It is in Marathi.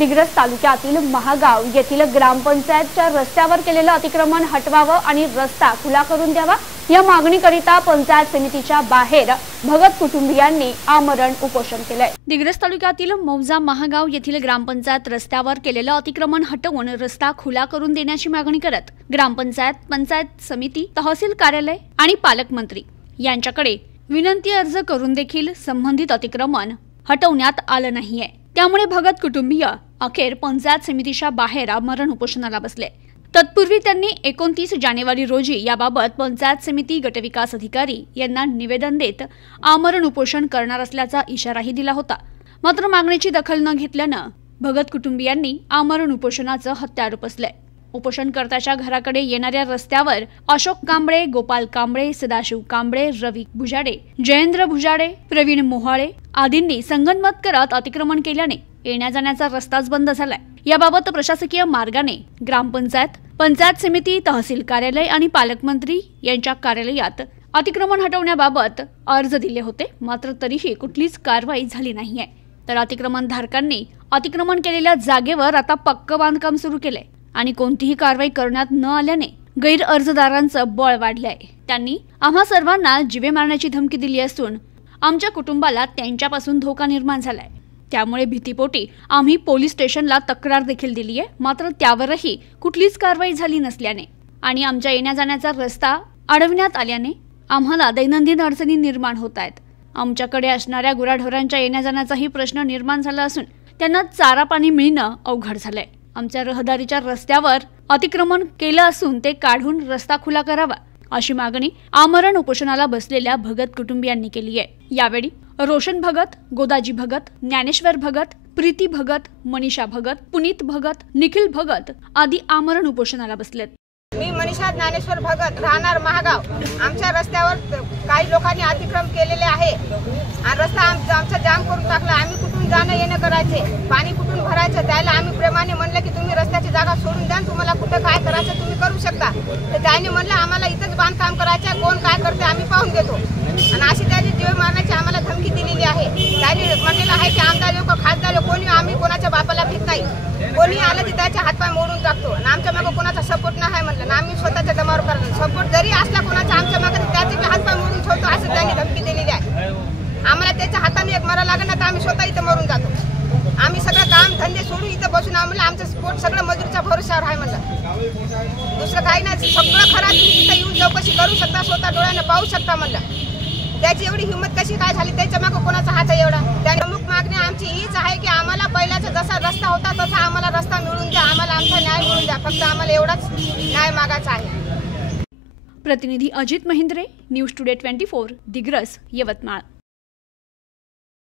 दिग्रस तालुक्यातील महागाव येथील ग्रामपंचायतच्या रस्त्यावर केलेलं अतिक्रमण हटवावं आणि रस्ता खुला करून द्यावा या मागणीकरिता पंचायत समितीच्या बाहेर भगत कुटुंबियांनी आमरण उपोषण केलंय। दिग्रस तालुक्यातील मौजा महागाव येथील ग्रामपंचायत रस्त्यावर केलेलं अतिक्रमण हटवून रस्ता खुला करून देण्याची मागणी करत ग्रामपंचायत, पंचायत समिती, तहसील कार्यालय आणि पालकमंत्री यांच्याकडे विनंती अर्ज करून देखील संबंधित अतिक्रमण हटवण्यात आलं नाहीये। त्यामुळे भगत कुटुंबीय अखेर पंचायत समितीच्या बाहेर आमरण उपोषणाला बसले। तत्पूर्वी त्यांनी 29 जानेवारी रोजी याबाबत पंचायत समिती गटविकास अधिकारी यांना निवेदन देत आमरण उपोषण करणार असल्याचा इशाराही दिला होता। मात्र मागणीची दखल न घेतल्यानं भगत कुटुंबियांनी आमरण उपोषणाचं हत्यार उपसलंय। उपोषणकर्त्याच्या घराकडे येणाऱ्या रस्त्यावर अशोक कांबळे, गोपाल कांबळे, सदाशिव कांबळे, रवी भुजाडे, जयेंद्र भुजाडे, प्रवीण मोहाळे आदींनी संगनमत करत अतिक्रमण केल्याने येण्या जाण्याचा रस्ताच बंद झालाय। याबाबत प्रशासकीय मार्गाने ग्रामपंचायत, पंचायत समिती, तहसील कार्यालय आणि पालकमंत्री यांच्या कार्यालयात अतिक्रमण हटवण्याबाबत अर्ज दिले होते। मात्र तरीही कुठलीच कारवाई झाली नाहीये। तर अतिक्रमण धारकांनी अतिक्रमण केलेल्या जागेवर आता पक्क बांधकाम सुरू केलंय आणि कोणतीही कारवाई करण्यात न आल्याने गैर अर्जदारांचं बळ वाढलंय। त्यांनी आम्हा सर्वांना जीवे मारण्याची धमकी दिली असून आमच्या कुटुंबाला त्यांच्यापासून धोका निर्माण झालाय। त्यामुळे भीतीपोटी आम्ही पोलीस स्टेशनला तक्रार देखील दिली आहे। मात्र त्यावरही कुठलीच कारवाई झाली नसल्याने आणि आमच्या येण्या जाण्याचा रस्ता अडवण्यात आल्याने आम्हाला दैनंदिन अडचणी निर्माण होत आहेत। आमच्याकडे असणाऱ्या गुराढोरांच्या येण्या जाण्याचाही प्रश्न निर्माण झाला असून त्यांना चारा पाणी मिळणं अवघड झालंय। आमच्या रहदारीच्या रस्त्यावर अतिक्रमण केलं असून ते काढून रस्ता खुला करावा अशी मागणी आमरण उपोषणाला बसलेल्या भगत कुटुंबियांनी केली आहे। यावेळी रोशन भगत, गोदाजी भगत, ज्ञानेश्वर भगत, प्रीती भगत, मनीषा भगत, पुनीत भगत, निखिल भगत आदी आमरण उपोषणाला बसलेत। मी मनीषा ज्ञानेश्वर भगत, राहणार महागाव। आमच्या रस्त्यावर काही लोकांनी अतिक्रमण केलेले आहे आणि रस्ता आमचा जाम करून टाकला। आम्ही कुठून जाणं येणं करायचे, पाणी कुठून भरायचं, त्याला आम्ही प्रेमाने म्हणलं की तुम्ही रस्त्याची जागा सोडून द्या, तुम्हाला कुठं काय करायचं तुम्ही करू शकता। तर त्याने म्हणलं आम्हाला इथंच बांधकाम करायचं, कोण काय करते आम्ही पाहून घेतो आणि अशी त्याची जीव मारण्याची आम्हाला धमकी दिलेली आहे। त्याने म्हटलेलं आहे की आमदार लोक, खासदार लोक, कोणी आम्ही कोणाच्या बापाला भीत नाही, कोणी आलं की त्याचे हातपाय मोडून टाकतो आणि आमच्या मागे कोणाचा सपोर्ट नाही म्हणलं ना, आम्ही स्वतःच्या दमावर करतो। सपोर्ट जरी असला कोणाचा आमच्या मागे त्याचे बी हातपाय मोडून ठेवतो असं त्यांनी धमकी दिलेली आहे। आम्हाला त्याच्या हाताने एक मरा लागणार तर आम्ही स्वतः इथं मरून जातो। आम्ही सगळं काम धंदे सोडून इथं बसून आम्हाला आमचं स्पोर्ट सगळं मजुरीच्या भरोशावर आहे म्हणलं। दुसरं काही नाही, सगळं खरं तुम्ही तिथं येऊन चौकशी करू शकता, स्वतः डोळ्यानं पाहू शकता म्हणलं। त्याची एवढी हिंमत कशी काय झाली, त्याच्या मागे कोणाचा हात आहे एवढा? त्याने प्रमुख मागणी आमची हीच आहे की आम्हाला पहिल्याचा जसा रस्ता होता तसा आम्हाला रस्ता मिळून द्या, आम्हाला आमचा न्याय मिळून द्या। फक्त आम्हाला एवढाच न्याय मागायचा आहे। प्रतिनिधी अजित महिंद्रे, न्यूज टुडे 24, दिग्रस, यवतमाळ।